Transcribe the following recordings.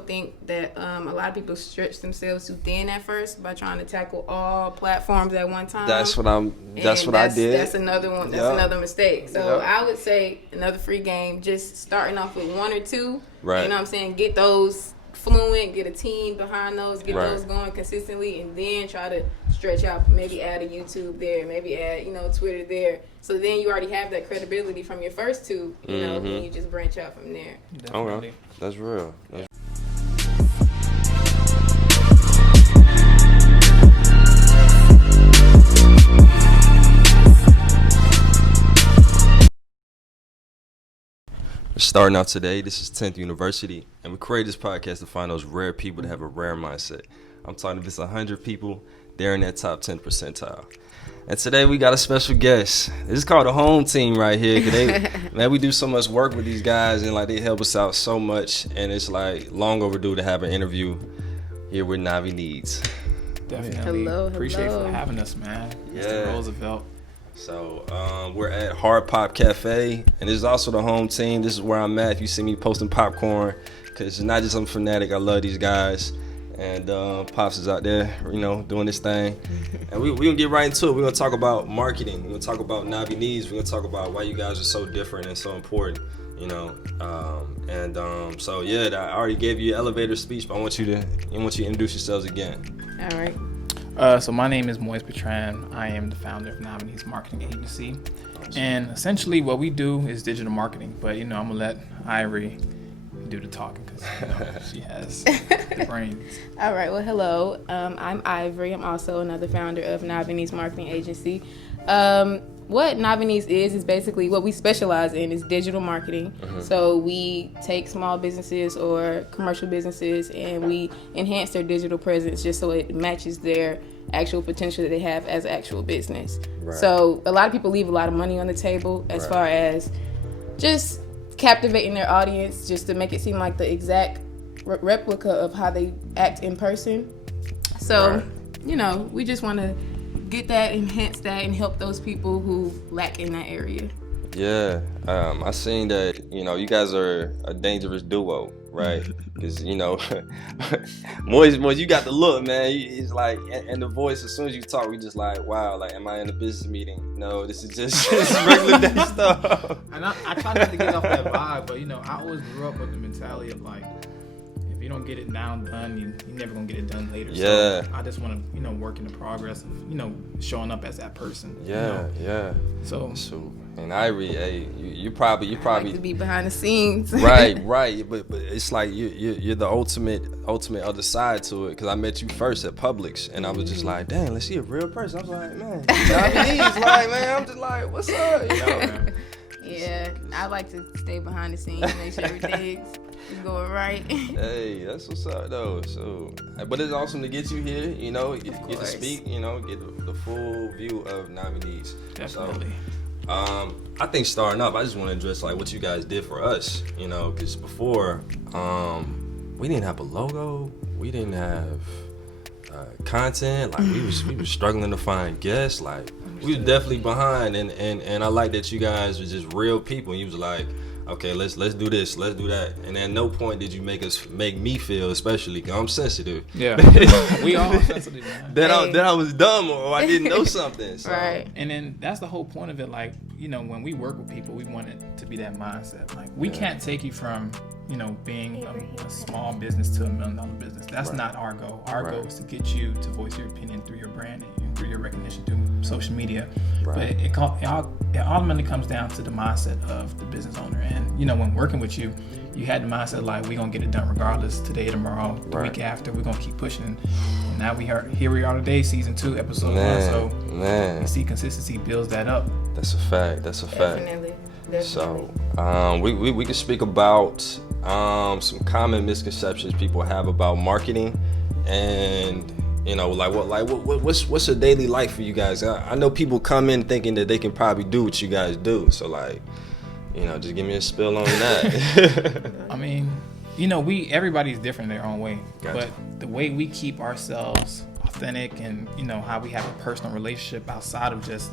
think that a lot of people stretch themselves too thin at first by trying to tackle all platforms at one time. That's what I did. That's another one. That's another mistake. So I would say another free game, just starting off with one or two. Right. You know what I'm saying? Get those fluent, get a team behind those, get those going consistently, and then try to stretch out. Maybe add a YouTube there, maybe add Twitter there. So then you already have that credibility from your first two. And you just branch out from there. Definitely. Okay, that's real. Starting out today, this is 10th University, and we created this podcast to find those rare people that have a rare mindset. I'm talking if it's 100 people, they're in that top 10 percentile. And today we got a special guest. This is called the home team right here. Man, we do so much work with these guys, and like they help us out so much, and it's like long overdue to have an interview here with Navineeds. Definitely. Hello. Appreciate you for having us, man. Mr. Roosevelt. So we're at Hard Pop Cafe, and this is also the home team. This is where I'm at. If you see me posting popcorn, because it's not just I'm a fanatic. I love these guys, and Pops is out there, doing this thing. And we gonna get right into it. We're gonna talk about marketing. We're gonna talk about Navineeds. We're gonna talk about why you guys are so different and so important. So I already gave you an elevator speech, but I want you to introduce yourselves again. All right. So my name is Moise Bertrand. I am the founder of Navineeds Marketing Agency. Awesome. And essentially what we do is digital marketing. But, I'm going to let Ivory do the talking because she has the brains. All right. Well, hello. I'm Ivory. I'm also another founder of Navineeds Marketing Agency. What Navineeds is basically what we specialize in is digital marketing. Mm-hmm. So we take small businesses or commercial businesses and we enhance their digital presence just so it matches their actual potential that they have as an actual business. Right. So a lot of people leave a lot of money on the table as far as just captivating their audience just to make it seem like the exact replica of how they act in person. So, we just want to get that, enhance that, and help those people who lack in that area. Yeah, I seen that, you guys are a dangerous duo, right? Because, Moise, you got the look, man. It's like, and the voice, as soon as you talk, we just like, wow, like, am I in a business meeting? No, this is just regular day stuff. And I try not to get off that vibe, but, I always grew up with the mentality of like, if you don't get it now done, you're never gonna get it done later. Yeah. So I just want to, work in the progress of, showing up as that person. Yeah. So and Ivory, hey, you probably like to be behind the scenes. right. But it's like you're the ultimate other side to it. Because I met you first at Publix, and I was just like, dang, let's see a real person. I was like, man, Navineeds, like, man, I'm just like, what's up, man? Yeah, I like to stay behind the scenes, make sure everything's going right. Hey, that's what's up though. So, but it's awesome to get you here. Get to speak. Get the full view of Navineeds. Definitely. So, I think starting up, I just want to address like what you guys did for us. Because before, we didn't have a logo. We didn't have content. Like we were struggling to find guests. Like we were definitely behind. And I like that you guys were just real people. And you was like, okay, let's do this, let's do that. And at no point did you make me feel, especially because I'm sensitive. Yeah, we all sensitive, man. that I was dumb or I didn't know something. So. Right. And then that's the whole point of it. Like, when we work with people, we want it to be that mindset. Like, we can't take you from, being a small business to $1 million business. That's not our goal. Our goal is to get you to voice your opinion through your branding and through your recognition through social media. Right. But it ultimately comes down to the mindset of the business owner. And, when working with you, you had the mindset like, we're going to get it done regardless, today, tomorrow, the week after, we're going to keep pushing. And now here we are today, season 2, episode 1. So you see consistency builds that up. That's a fact. Definitely. So we can speak about some common misconceptions people have about marketing, and what's a daily life for you guys? I know people come in thinking that they can probably do what you guys do, so like, just give me a spill on that. I mean, everybody's different in their own way, Gotcha. But the way we keep ourselves authentic and how we have a personal relationship outside of just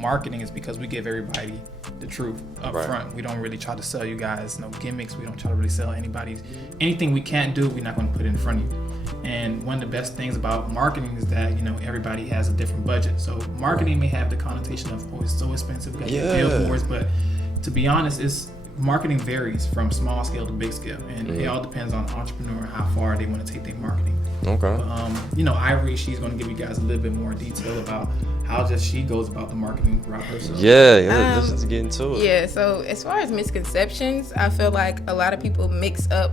marketing is because we give everybody the truth up Right. front. We don't really try to sell you guys no gimmicks. We don't try to really sell anything we can't do, we're not going to put it in front of you. And one of the best things about marketing is that, you know, everybody has a different budget. So marketing may have the connotation of, oh, it's so expensive, we got to get billboards, but to be honest, marketing varies from small scale to big scale, and it all depends on the entrepreneur, how far they want to take their marketing. Okay. But, you know, Ivory, she's going to give you guys a little bit more detail about how just she goes about the marketing route herself. Yeah, let's just get into it. Yeah, so as far as misconceptions, I feel like a lot of people mix up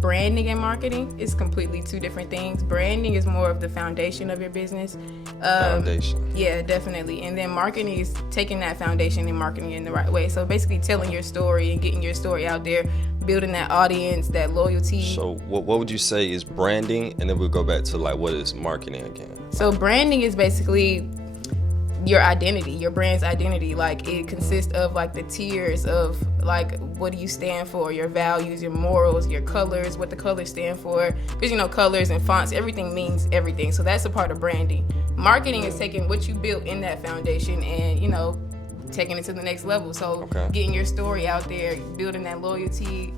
branding and marketing. Is completely two different things. Branding is more of the foundation of your business. Foundation. Yeah, definitely. And then marketing is taking that foundation and marketing it in the right way. So basically telling your story and getting your story out there, building that audience, that loyalty. So what would you say is branding? And then we'll go back to like what is marketing again? So branding is basically your identity, your brand's identity. Like it consists of like the tiers of like what do you stand for, your values, your morals, your colors, what the colors stand for. Because you know colors and fonts, everything means everything. So that's a part of branding. Marketing is taking what you built in that foundation and you know taking it to the next level. So getting your story out there, building that loyalty,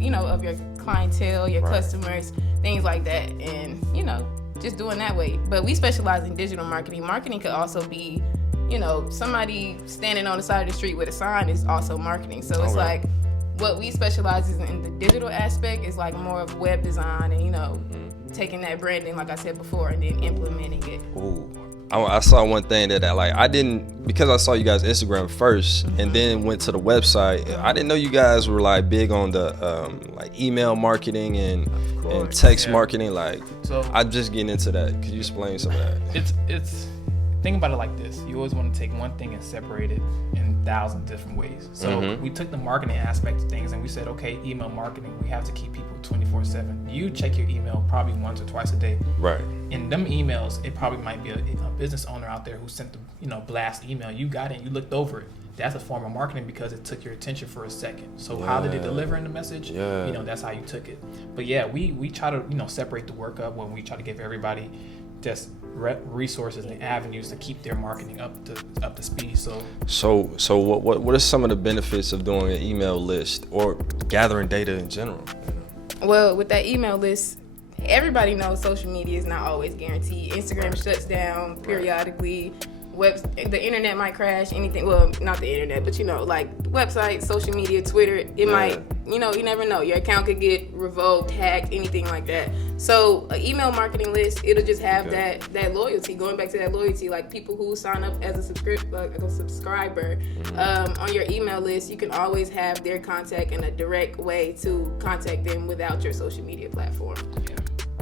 you know, of your clientele, your customers, things like that, and you know. Just doing that way. But we specialize in digital marketing. Marketing could also be, you know, somebody standing on the side of the street with a sign is also marketing. So it's like what we specialize in the digital aspect is like more of web design and, you know, taking that branding, like I said before, and then implementing it. Ooh. I saw one thing that like I didn't, because I saw you guys Instagram first and then went to the website. I didn't know you guys were like big on the like email marketing and text marketing. Like, so I'm just getting into that. Could you explain some of that? It's think about it like this. You always want to take one thing and separate it in thousands of different ways. So we took the marketing aspect of things and we said, okay, email marketing, we have to keep people 24/7. You check your email probably once or twice a day. Right. In them emails, it probably might be a business owner out there who sent the blast email. You got it and you looked over it. That's a form of marketing because it took your attention for a second. So how did it deliver in the message? You know, that's how you took it. But yeah, we try to separate the work up when we try to give everybody just resources and avenues to keep their marketing up to speed. So what are some of the benefits of doing an email list or gathering data in general? Well, with that email list, everybody knows social media is not always guaranteed. Instagram shuts down periodically. The internet might crash, anything. Well, not the internet, but you know, like websites, social media, Twitter, it might, you know, you never know. Your account could get revoked, hacked, anything like that. So an email marketing list, it'll just have that loyalty, going back to that loyalty, like people who sign up as a subscriber on your email list, you can always have their contact in a direct way to contact them without your social media platform.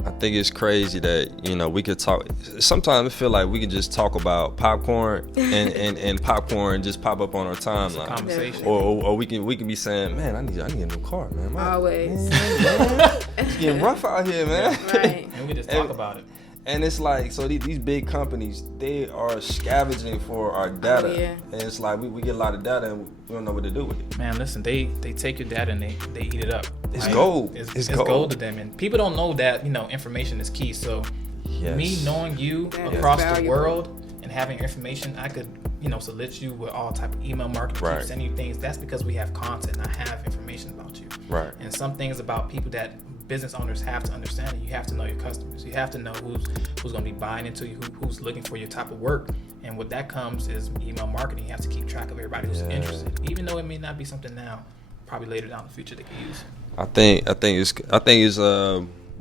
I think it's crazy that, you know, we could talk. Sometimes I feel like we could just talk about popcorn and popcorn just pop up on our timeline. Conversation. Or we can be saying, man, I need a new car, man. Always. It's getting rough out here, man. Right. And we just talk about it. And it's like, so these big companies, they are scavenging for our data. Oh, yeah. And it's like, we get a lot of data and we don't know what to do with it. Man, listen, they take your data and they eat it up. It's gold. It's gold to them. And people don't know that, you know, information is key. So me knowing you across the world and having information, I could, you know, solicit you with all type of email marketing, keep sending you things. That's because we have content and I have information about you. Right. And some things about people that business owners have to understand it. You have to know your customers. You have to know who's going to be buying into you, who's looking for your type of work. And what that comes is email marketing. You have to keep track of everybody who's interested, even though it may not be something now. Probably later down in the future they can use. I think it's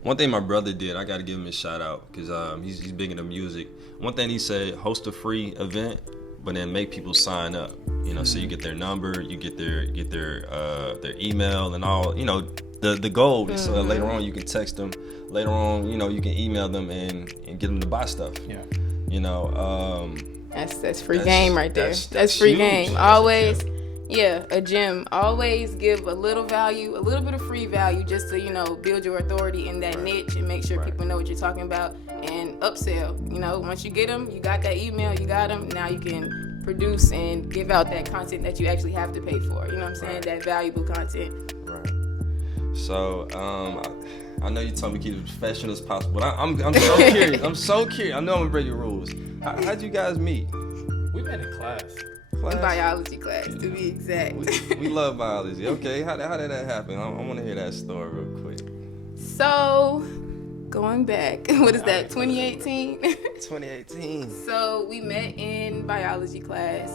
one thing my brother did. I got to give him a shout out because he's big into music. One thing he said: host a free event, but then make people sign up. You know, so you get their number, you get their email and all. You know. The goal is so later on you can text them. Later on, you know, you can email them and get them to buy stuff. Yeah. You know, that's free game right there. That's free game. Always, a gem. Always give a little value, a little bit of free value, just to, you know, build your authority in that niche and make sure people know what you're talking about and upsell. You know, once you get them, you got that email, you got them. Now you can produce and give out that content that you actually have to pay for. You know what I'm saying? That valuable content. Right. So, I know you told me to keep it as professional as possible, but I'm so curious. I'm so curious. I know I'm gonna break your rules. How'd you guys meet? We've met in class. Biology class, to be exact. We love biology. Okay, how did that happen? I want to hear that story real quick. So, going back, what is that, 2018? 2018. So, we met in biology class.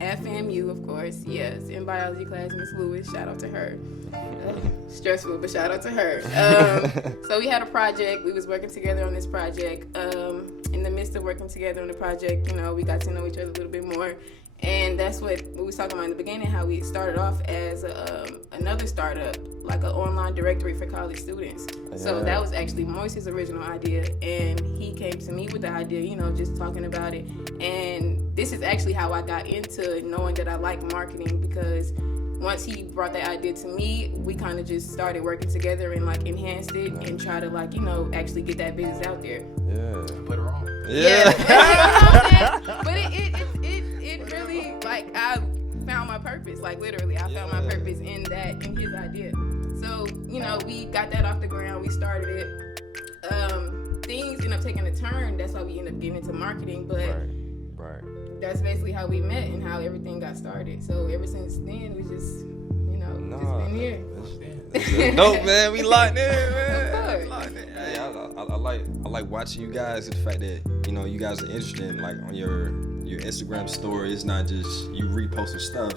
FMU, of course, yes, in biology class, Miss Lewis, shout out to her. Stressful, but shout out to her. So we had a project. We was working together on this project. In the midst of working together on the project, we got to know each other a little bit more. And that's what we was talking about in the beginning, how we started off as another startup, like an online directory for college students. Yeah. So that was actually Moise's original idea, and he came to me with the idea, just talking about it. And this is actually how I got into knowing that I like marketing, because once he brought that idea to me, we kind of just started working together and enhanced it and try to actually get that business out there. Yeah. Put it wrong. Yeah. But it really, I found my purpose. Literally, I found my purpose in his idea. So, we got that off the ground. We started it. Things end up taking a turn. That's why we end up getting into marketing. But Right. That's basically how we met and how everything got started. So ever since then, we just, just been here. That's dope, man. We locked in, man. We locked in. Hey, I like watching you guys. The fact that you guys are interested in, on your Instagram story. It's not just you reposting stuff.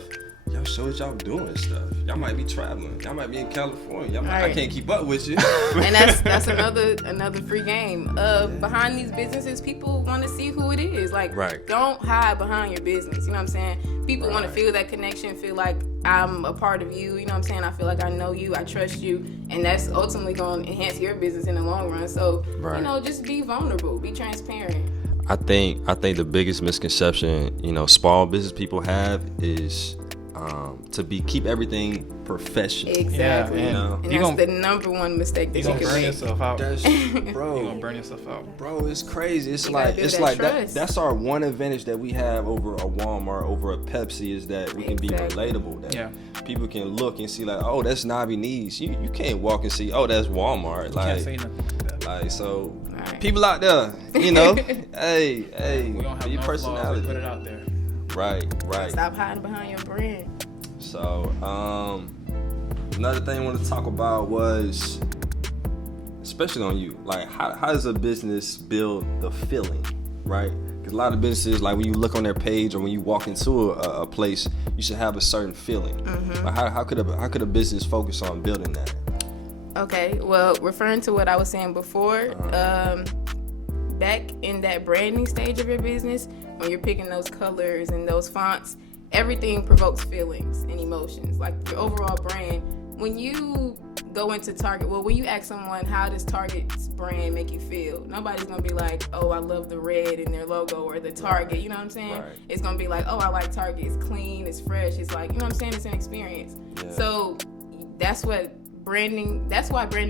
Y'all show that y'all doing stuff. Y'all might be traveling. Y'all might be in California. I can't keep up with you. And that's another free game. Behind these businesses, people want to see who it is. Don't hide behind your business. You know what I'm saying? People want to feel that connection, feel like I'm a part of you. You know what I'm saying? I feel like I know you, I trust you, and that's ultimately going to enhance your business in the long run. So, just be vulnerable, be transparent. I think the biggest misconception, small business people have is to keep everything professional. Exactly. Yeah, and that's the number one mistake that you can make. You're gonna burn yourself out. Bro, you're gonna burn yourself out. Bro, it's crazy. It's that's our one advantage that we have over a Walmart, over a Pepsi, is that we can be relatable. That people can look and see oh, that's Navineeds. You can't walk and see, oh, that's Walmart. Can't say nothing. So people out there, hey, we don't have be no personality. Flaws, we put it out there. Right. Stop hiding behind your brand. So, another thing I wanted to talk about was, especially on you, how does a business build the feeling, right? Because a lot of businesses, when you look on their page or when you walk into a place, you should have a certain feeling. Mm-hmm. How could a business focus on building that? Okay, well, referring to what I was saying before, back in that branding stage of your business, when you're picking those colors and those fonts, everything provokes feelings and emotions. Your overall brand, when you go into Target, when you ask someone, how does Target's brand make you feel? Nobody's going to be like, oh, I love the red in their logo or the Target, you know what I'm saying? Right. It's going to be like, oh, I like Target. It's clean, it's fresh. It's you know what I'm saying? It's an experience. Yeah. So that's why branding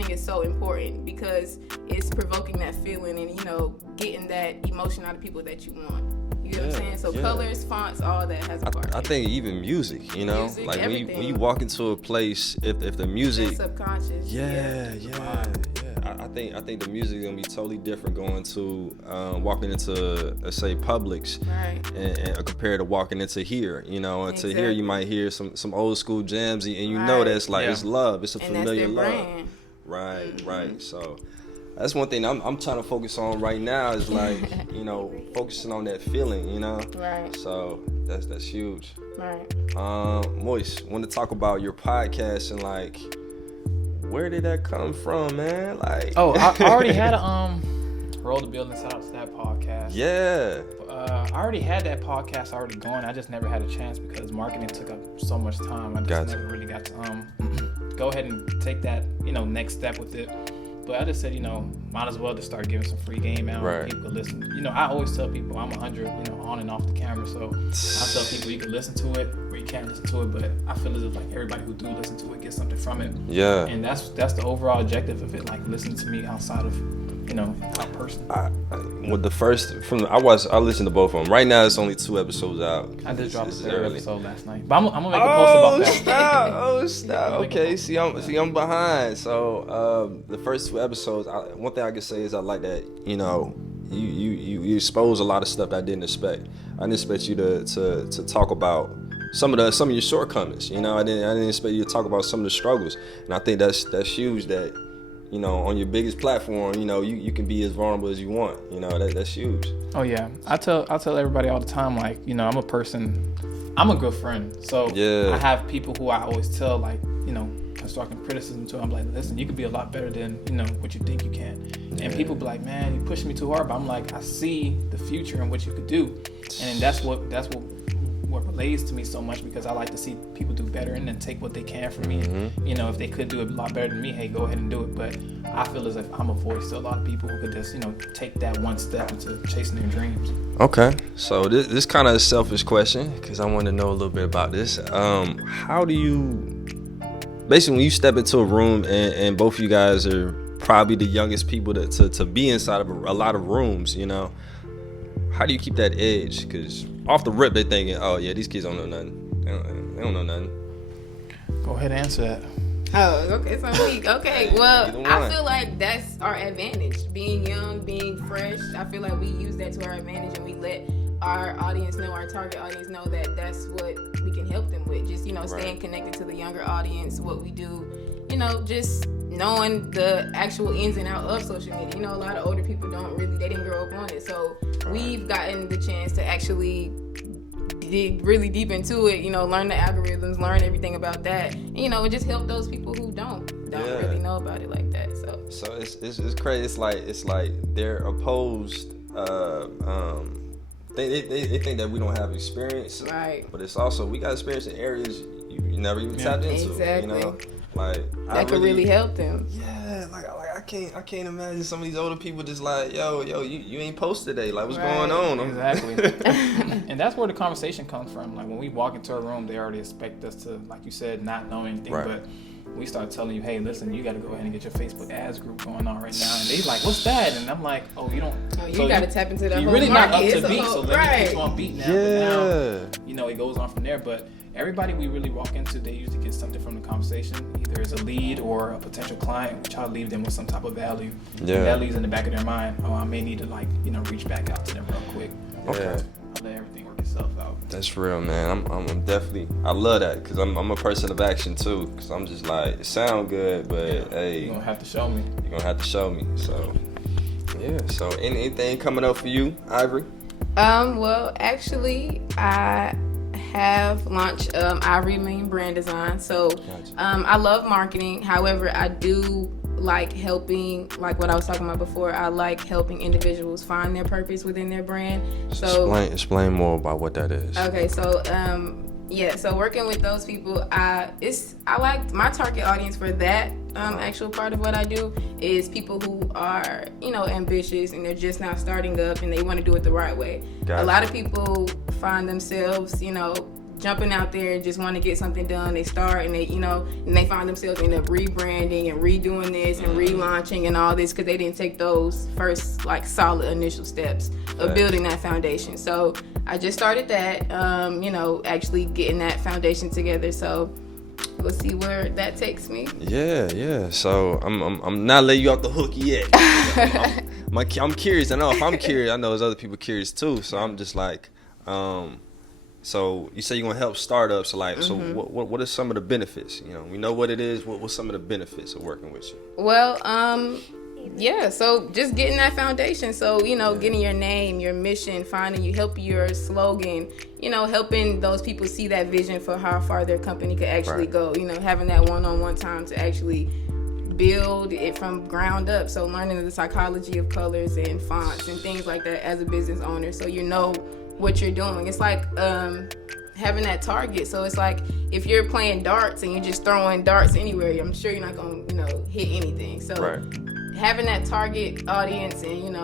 is so important, because it's provoking that feeling and, getting that emotion out of people that you want. You know what I'm saying? So colors, fonts, all that has a part. I think even music, Music, when you walk into a place, if the music, that's subconscious. I think the music is gonna be totally different going to walking into, let's say, Publix, and compared to walking into here. Into here you might hear some old school jams, and that's it's love, it's a familiar love. Brand. Right. So that's one thing I'm trying to focus on right now is focusing on that feeling, Right. So that's huge. Right. Moise, want to talk about your podcast and where did that come from, man? I already had a Roll the Building, shout out to that podcast. Yeah. I already had that podcast already going. I just never had a chance because marketing took up so much time. I just never really got to go ahead and take that next step with it. But I just said, might as well just start giving some free game out. Right. People could listen. I always tell people I'm 100, on and off the camera. So I tell people you can listen to it or you can't listen to it. But I feel as if everybody who do listen to it gets something from it. Yeah. And that's the overall objective of it. Listen to me outside of our person. I listened to both of them. Right now, it's only 2 episodes out. I did drop the 3rd episode last night, but I'm gonna make a post about that. Stop! Okay, see, I'm behind. So the first 2 episodes, one thing I can say is I like that. you expose a lot of stuff that I didn't expect. I didn't expect you to talk about some of your shortcomings. You know, I didn't expect you to talk about some of the struggles, and I think that's huge. That, you know, on your biggest platform, you know, you can be as vulnerable as you want. You know, that's huge. Oh yeah, I tell everybody all the time, like, you know, I'm a good friend. So Yeah. I have people who I always tell, like, you know, constructive criticism to. I'm like, listen, you could be a lot better than, you know, what you think you can. And people be like, man, you push me too hard. But I'm like, I see the future and what you could do, and that's what relates to me so much, because I like to see people do better and then take what they can from me. Mm-hmm. You know, if they could do it a lot better than me, hey, go ahead and do it. But I feel as if I'm a voice to a lot of people who could just, you know, take that one step into chasing their dreams. Okay, so this kind of a selfish question, because I want to know a little bit about this. How do you, basically, when you step into a room and both of you guys are probably the youngest people to be inside of a lot of rooms, you know, how do you keep that edge? Because off the rip, they're thinking, oh yeah, these kids don't know nothing. They don't know nothing. Go ahead and answer that. Oh, okay, so okay. Well, I feel like that's our advantage. Being young, being fresh, I feel like we use that to our advantage, and we let our audience know, our target audience know that that's what we can help them with. Just, you know, staying connected to the younger audience, what we do, you know, just knowing the actual ins and outs of social media. You know, a lot of older people they didn't grow up on it. So we've gotten the chance to actually dig really deep into it, you know, learn the algorithms, learn everything about that, and, you know, just help those people who don't really know about it like that. So it's crazy. It's like they're opposed. They think that we don't have experience, right? But it's also, we got experience in areas you never even tapped into. Exactly. You know, like that could really help them. Yeah, like I can't imagine some of these older people just like, yo, you ain't post today. Like, what's going on? Exactly. And that's where the conversation comes from. Like, when we walk into a room, they already expect us to, like you said, not know anything. Right. But we start telling you, hey, listen, you got to go ahead and get your Facebook ads group going on right now. And they like, what's that? And I'm like, oh, you don't. You got to tap into that. You're really not up to beat, so let me put you on beat now. Yeah. But now, you know, it goes on from there. But everybody we really walk into, they usually get something from the conversation, either as a lead or a potential client, which I'll leave them with some type of value. Yeah. And that leaves in the back of their mind, oh, I may need to, like, you know, reach back out to them real quick. Okay. I'll let everything work itself out. That's real, man. I'm definitely, I love that, because I'm a person of action too, because I'm just like, it sound good, but hey, You're gonna have to show me. You're gonna have to show me. So yeah. So anything coming up for you, Ivory? Well, actually, I have launched Ivory Million Brand Design. So I love marketing. However, I do like helping, like what I was talking about before, I like helping individuals find their purpose within their brand. So explain more about what that is. Okay, so so working with those people, I like my target audience for that actual part of what I do is people who are, you know, ambitious and they're just now starting up and they want to do it the right way. Gotcha. A lot of people find themselves, you know, jumping out there and just want to get something done. They start and they find themselves end up rebranding and redoing this and relaunching and all this because they didn't take those first, like, solid initial steps of building that foundation. So I just started that, actually getting that foundation together. So we'll see where that takes me. Yeah. So I'm not letting you off the hook yet. I'm curious. I know if I'm curious, I know there's other people curious too. So I'm just like, so you say you're gonna help startups. So like, so what are some of the benefits? You know, we know what it is. What's some of the benefits of working with you? Well, so just getting that foundation. So, getting your name, your mission, help your slogan, helping those people see that vision for how far their company could actually go, having that one-on-one time to actually build it from ground up. So learning the psychology of colors and fonts and things like that as a business owner. So you know what you're doing. It's like having that target. So it's like if you're playing darts and you're just throwing darts anywhere, I'm sure you're not going to, hit anything. So having that target audience and,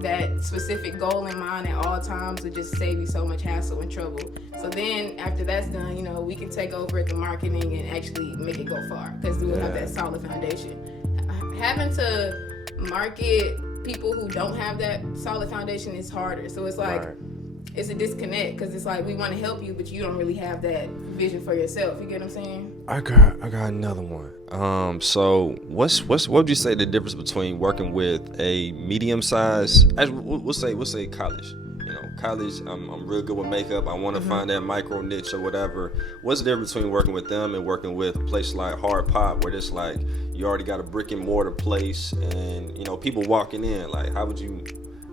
that specific goal in mind at all times would just save you so much hassle and trouble. So then after that's done, we can take over the marketing and actually make it go far because we will have that solid foundation. Having to market people who don't have that solid foundation is harder. So it's like it's a disconnect because it's like we want to help you, but you don't really have that vision for yourself. You get what I'm saying? I got another one. So what would you say the difference between working with a medium size? We'll say college. You know, college. I'm real good with makeup. I want to find that micro niche or whatever. What's the difference between working with them and working with a place like Hard Pop, where it's like you already got a brick and mortar place, and you know people walking in? Like, how would you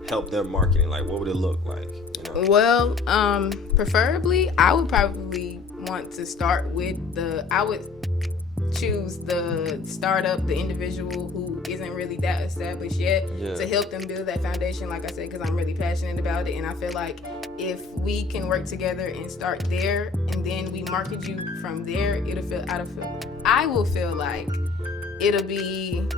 help their marketing? Like, what would it look like? You know? Well, preferably, I would probably want to start with I would choose the startup, the individual who isn't really that established yet, to help them build that foundation, like I said, because I'm really passionate about it. And I feel like if we can work together and start there, and then we market you from there, I will feel like it'll be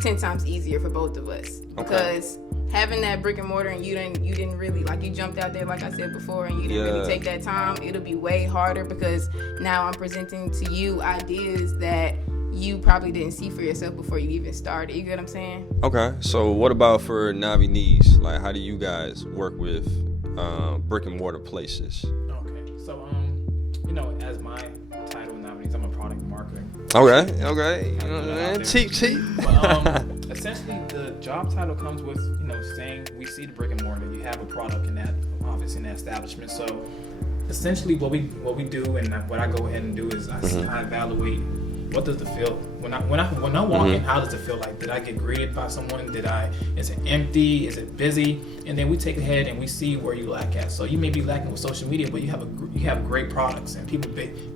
10 times easier for both of us. Because having that brick and mortar and you didn't really, like, you jumped out there, like I said before, and you didn't really take that time, it'll be way harder because now I'm presenting to you ideas that you probably didn't see for yourself before you even started. You get what I'm saying? Okay. So what about for Navineeds? Like, how do you guys work with brick and mortar places? Okay. So, you know, as my title in Navineeds, I'm a product marketer. Okay. Cheap. But, essentially, the job title comes with, you know, saying we see the brick and mortar. You have a product in that, obviously, in that establishment. So, essentially, what we do and what I go ahead and do is I evaluate what does it feel when I walk in. How does it feel like? Did I get greeted by someone? Is it empty? Is it busy? And then we take ahead and we see where you lack at. So you may be lacking with social media, but you have great products, and people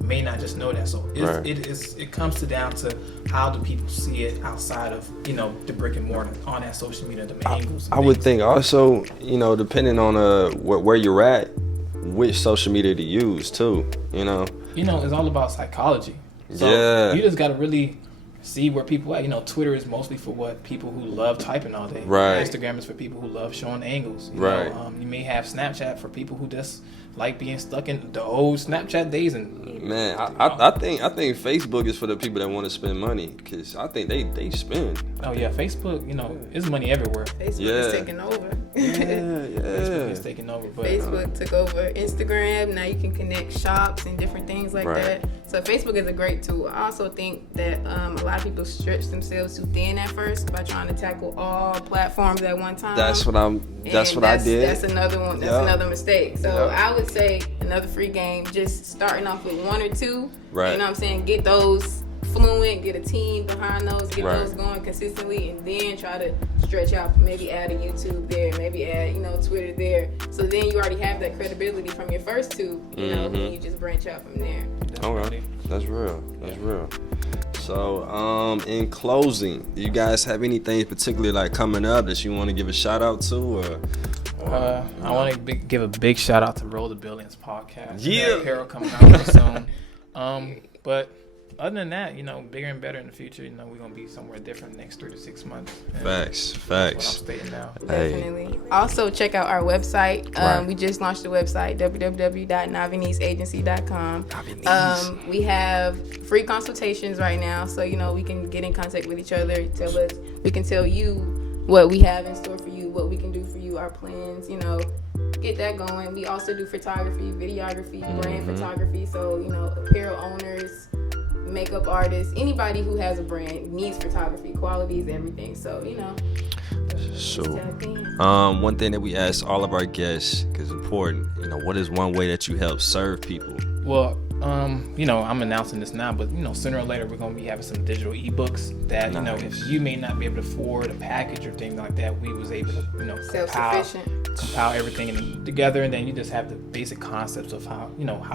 may not just know that. So it comes down to how do people see it outside of, you know, the brick and mortar on that social media, the angles. I would think also, you know, depending on where you're at, which social media to use too. You know, it's all about psychology. So you just got to really see where people at. You know, Twitter is mostly for people who love typing all day. Right. Instagram is for people who love showing angles. You know, you may have Snapchat for people who just like being stuck in the old Snapchat days. And man, I think Facebook is for the people that want to spend money, because I think they spend. Oh yeah, Facebook. You know, there's money everywhere. Facebook is taking over. Facebook is taking over. But Facebook took over Instagram. Now you can connect shops and different things like that. So Facebook is a great tool. I also think that a lot of people stretch themselves too thin at first by trying to tackle all platforms at one time. That's what I did. That's another one. That's another mistake. So I would say another free game, just starting off with one or two. Right. You know what I'm saying? Get those fluent, get a team behind those, get those going consistently, and then try to stretch out. Maybe add a YouTube there, maybe add, Twitter there. So then you already have that credibility from your first two, and you just branch out from there. Okay, that's real. So, in closing, do you guys have anything particularly like coming up that you want to give a shout out to, or? I want to give a big shout out to Roll the Billions podcast. Yeah, apparel coming out real soon. But other than that, bigger and better in the future. We're gonna be somewhere different next 3 to 6 months. Facts. That's what I'm stating now. Definitely. Hey. Also, check out our website. We just launched the website, www.navineedsagency.com. We have free consultations right now, so we can get in contact with each other. We can tell you what we have in store for you, what we can do for you, our plans. Get that going. We also do photography, videography, brand photography. So apparel owners, makeup artists, anybody who has a brand needs photography. Quality is everything. So one thing that we ask all of our guests, because it's important, what is one way that you help serve people? Well, I'm announcing this now, but sooner or later we're gonna be having some digital ebooks that if you may not be able to afford a package or things like that, we was able to compile everything together, and then you just have the basic concepts of how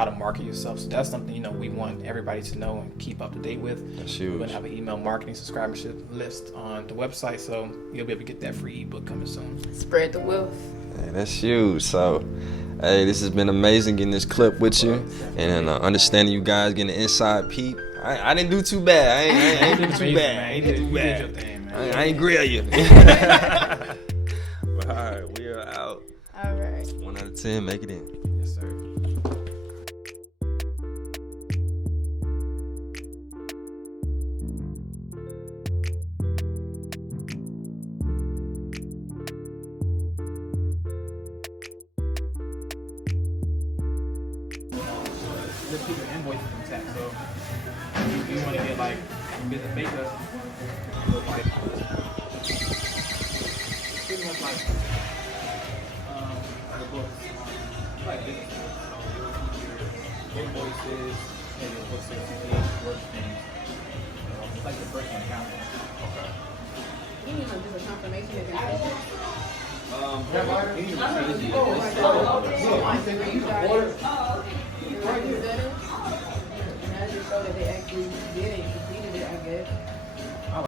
to market yourself. So that's something we want everybody to know and keep up to date with. That's huge. We're gonna have an email marketing subscribership list on the website, so you'll be able to get that free ebook coming soon. Spread the wealth. Hey, that's huge. So, hey, this has been amazing getting this clip with you and understanding you guys, getting the inside peep. I didn't do too bad. I ain't do too bad. I ain't grill you. All right, we are out. All right. 1 out of 10, make it in. Yes, sir. business make us look like pretty much like the books, like business books. So you'll see your invoices, and your books that you need work things. It's like the first one accounting. Okay. You mean like just a confirmation that you're and I just show that they actually did it, completed it, I guess.